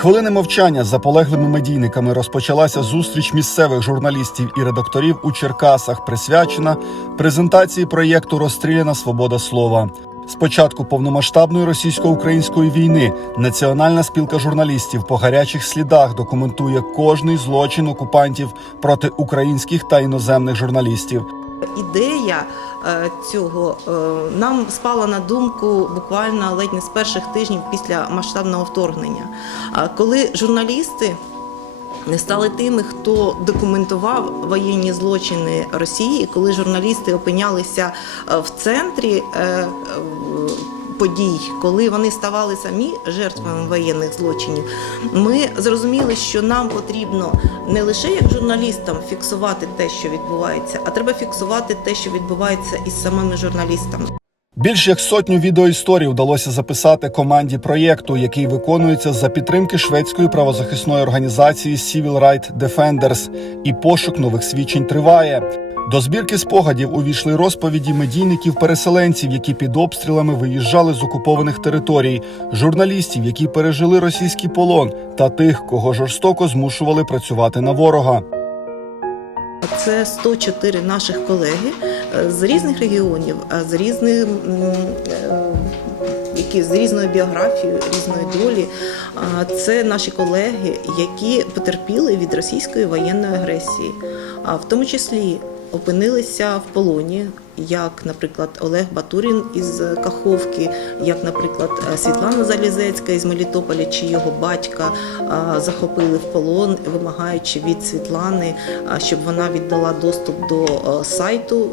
хвилини мовчання за полеглими медійниками розпочалася зустріч місцевих журналістів і редакторів у Черкасах, присвячена презентації проєкту Розстріляна свобода слова. З початку повномасштабної російсько-української війни Національна спілка журналістів по гарячих слідах документує кожний злочин окупантів проти українських та іноземних журналістів. Ідея цього е, нам спала на думку буквально ледь не з перших тижнів після масштабного вторгнення. Коли журналісти не стали тими, хто документував воєнні злочини Росії, коли журналісти опинялися е, в центрі е, е, подій, коли вони ставали самі жертвами воєнних злочинів, ми зрозуміли, що нам потрібно не лише як журналістам фіксувати те, що відбувається, а треба фіксувати те, що відбувається із самими журналістами. Більш як сотню відеоісторій вдалося записати команді проєкту, який виконується за підтримки шведської правозахисної організації Civil Right Defenders, і пошук нових свідчень триває. До збірки спогадів увійшли розповіді медійників-переселенців, які під обстрілами виїжджали з окупованих територій, журналістів, які пережили російський полон, та тих, кого жорстоко змушували працювати на ворога. Це 104 наших колеги е, з різних регіонів, е, з різних е, які з різною біографією, різної долі. Це наші колеги, які потерпіли від російської воєнної агресії, в тому числі опинилися в полоні. Як, наприклад, Олег Батурін із Каховки, як, наприклад, Світлана Залізецька із Мелітополя, чи його батька захопили в полон, вимагаючи від Світлани, щоб вона віддала доступ до сайту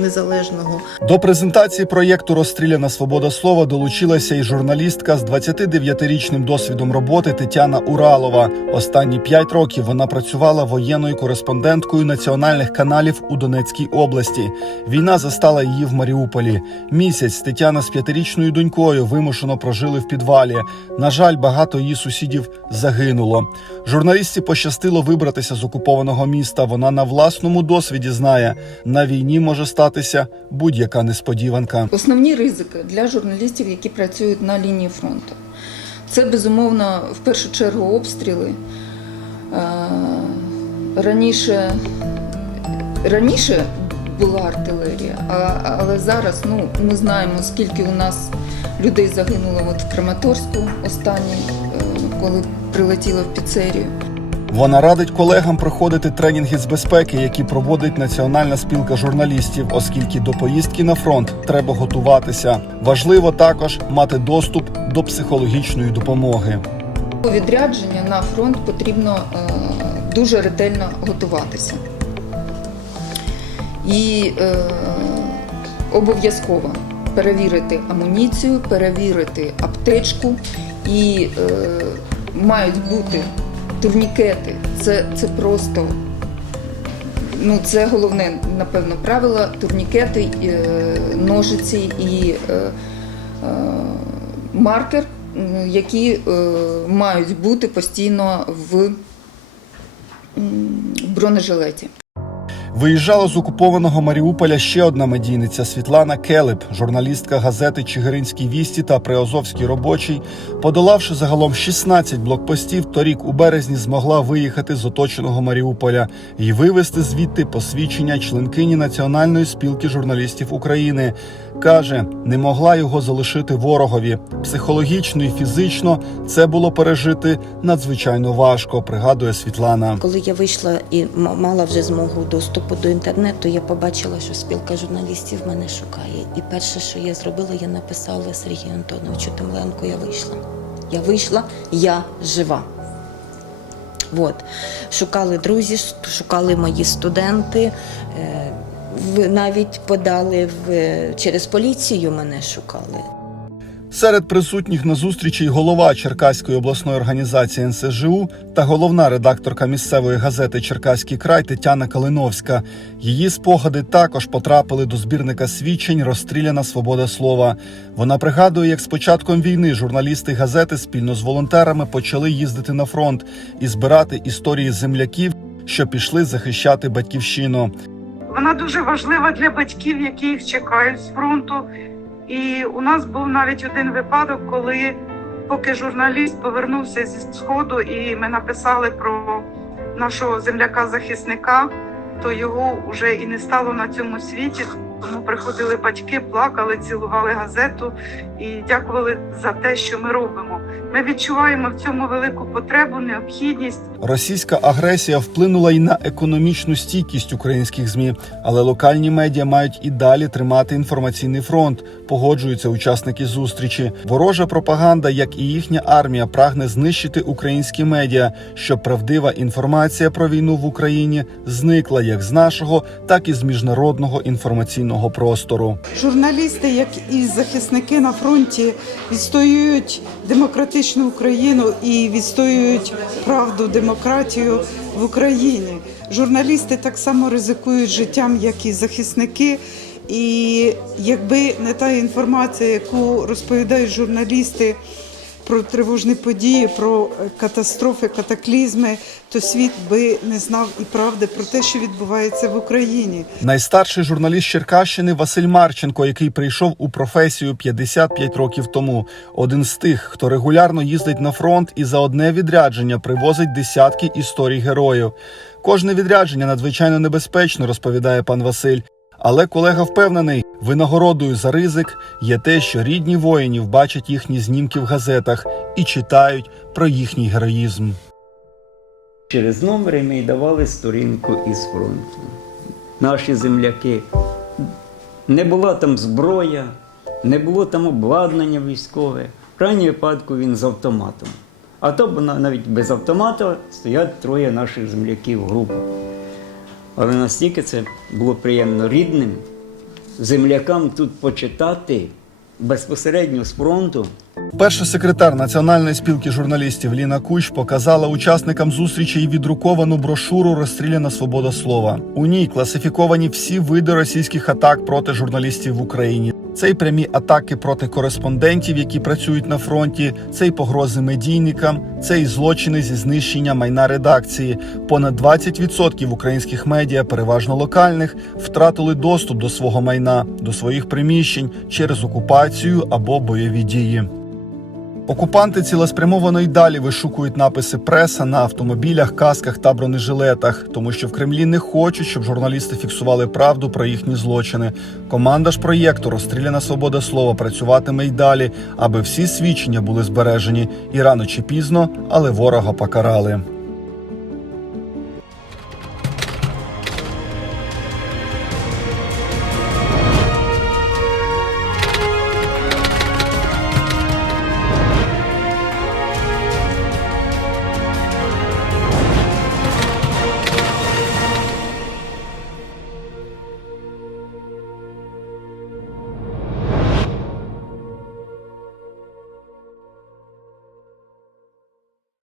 незалежного. До презентації проєкту Розстріляна свобода слова долучилася і журналістка з 29-річним досвідом роботи Тетяна Уралова. Останні п'ять років вона працювала воєнною кореспонденткою національних каналів у Донецькій області. Війна застала її в Маріуполі. Місяць Тетяна з п'ятирічною донькою вимушено прожили в підвалі. На жаль, багато її сусідів загинуло. Журналістці пощастило вибратися з окупованого міста. Вона на власному досвіді знає, на війні може статися будь-яка несподіванка. Основні ризики для журналістів, які працюють на лінії фронту. Це безумовно в першу чергу обстріли. Е, Раніше, раніше була артилерія, а- але зараз ну, ми знаємо, скільки у нас людей загинуло от в Краматорську останній, е, коли прилетіло в піцерію. Вона радить колегам проходити тренінги з безпеки, які проводить Національна спілка журналістів, оскільки до поїздки на фронт треба готуватися. Важливо також мати доступ до психологічної допомоги. Відрядження на фронт потрібно е, дуже ретельно готуватися. І е, обов'язково перевірити амуніцію, перевірити аптечку і е, мають бути турнікети. Це, це просто ну, це головне, напевно, правило. Турнікети, е, ножиці і е, е, маркер, які мають бути постійно в бронежилеті. Виїжджала з окупованого Маріуполя ще одна медійниця Світлана Келеп, журналістка газети Чигиринський вісті та Приазовський робочий. Подолавши загалом 16 блокпостів, торік у березні змогла виїхати з оточеного Маріуполя і вивести звідти посвідчення членкині Національної спілки журналістів України. Каже, не могла його залишити ворогові. Психологічно і фізично це було пережити надзвичайно важко. Пригадує Світлана. Коли я вийшла і мала вже змогу доступу до інтернету, я побачила, що спілка журналістів мене шукає. І перше, що я зробила, я написала Сергію Антоновичу Темленко, я вийшла. Я вийшла, я жива. От. Шукали друзі, шукали мої студенти. Навіть подали в, через поліцію мене шукали. Серед присутніх на зустрічі голова Черкаської обласної організації НСЖУ та головна редакторка місцевої газети Черкаський край Тетяна Калиновська. Її спогади також потрапили до збірника свідчень Розстріляна свобода слова. Вона пригадує, як з початком війни журналісти газети спільно з волонтерами почали їздити на фронт і збирати історії земляків, що пішли захищати батьківщину. Вона дуже важлива для батьків, які їх чекають з фронту. І у нас був навіть один випадок, коли поки журналіст повернувся зі сходу, і ми написали про нашого земляка-захисника, то його вже і не стало на цьому світі. Тому приходили батьки, плакали, цілували газету і дякували за те, що ми робимо. Ми відчуваємо в цьому велику потребу, необхідність. Російська агресія вплинула й на економічну стійкість українських змі, але локальні медіа мають і далі тримати інформаційний фронт. Погоджуються учасники зустрічі. Ворожа пропаганда, як і їхня армія, прагне знищити українські медіа, щоб правдива інформація про війну в Україні зникла як з нашого, так і з міжнародного інформаційного простору. Журналісти, як і захисники на фронті, відстоюють демократичну Україну і відстоюють правду, демократію в Україні. Журналісти так само ризикують життям, як і захисники. І якби не та інформація, яку розповідають журналісти про тривожні події, про катастрофи, катаклізми, то світ би не знав і правди про те, що відбувається в Україні. Найстарший журналіст Черкащини Василь Марченко, який прийшов у професію 55 років тому, один з тих, хто регулярно їздить на фронт і за одне відрядження привозить десятки історій героїв. Кожне відрядження надзвичайно небезпечно, розповідає пан Василь. Але колега впевнений, винагородою за ризик є те, що рідні воїнів бачать їхні знімки в газетах і читають про їхній героїзм. Через номери ми давали сторінку із фронту. Наші земляки. Не була там зброя, не було там обладнання військове. В крайній випадку він з автоматом. А то навіть без автомата стоять троє наших земляків в групу. Але настільки це було приємно рідним землякам тут почитати безпосередньо з фронту. Перший секретар Національної спілки журналістів Ліна Кущ показала учасникам зустрічі і віддруковану брошуру Розстріляна свобода слова. У ній класифіковані всі види російських атак проти журналістів в Україні. Це й прямі атаки проти кореспондентів, які працюють на фронті, це й погрози медійникам, це й злочини зі знищення майна редакції. Понад 20% українських медіа, переважно локальних, втратили доступ до свого майна, до своїх приміщень через окупацію або бойові дії. Окупанти цілеспрямовано й далі вишукують написи преса на автомобілях, касках та бронежилетах, тому що в Кремлі не хочуть, щоб журналісти фіксували правду про їхні злочини. Команда ж проєкту Розстріляна свобода слова працюватиме й далі, аби всі свідчення були збережені і рано чи пізно, але ворога покарали.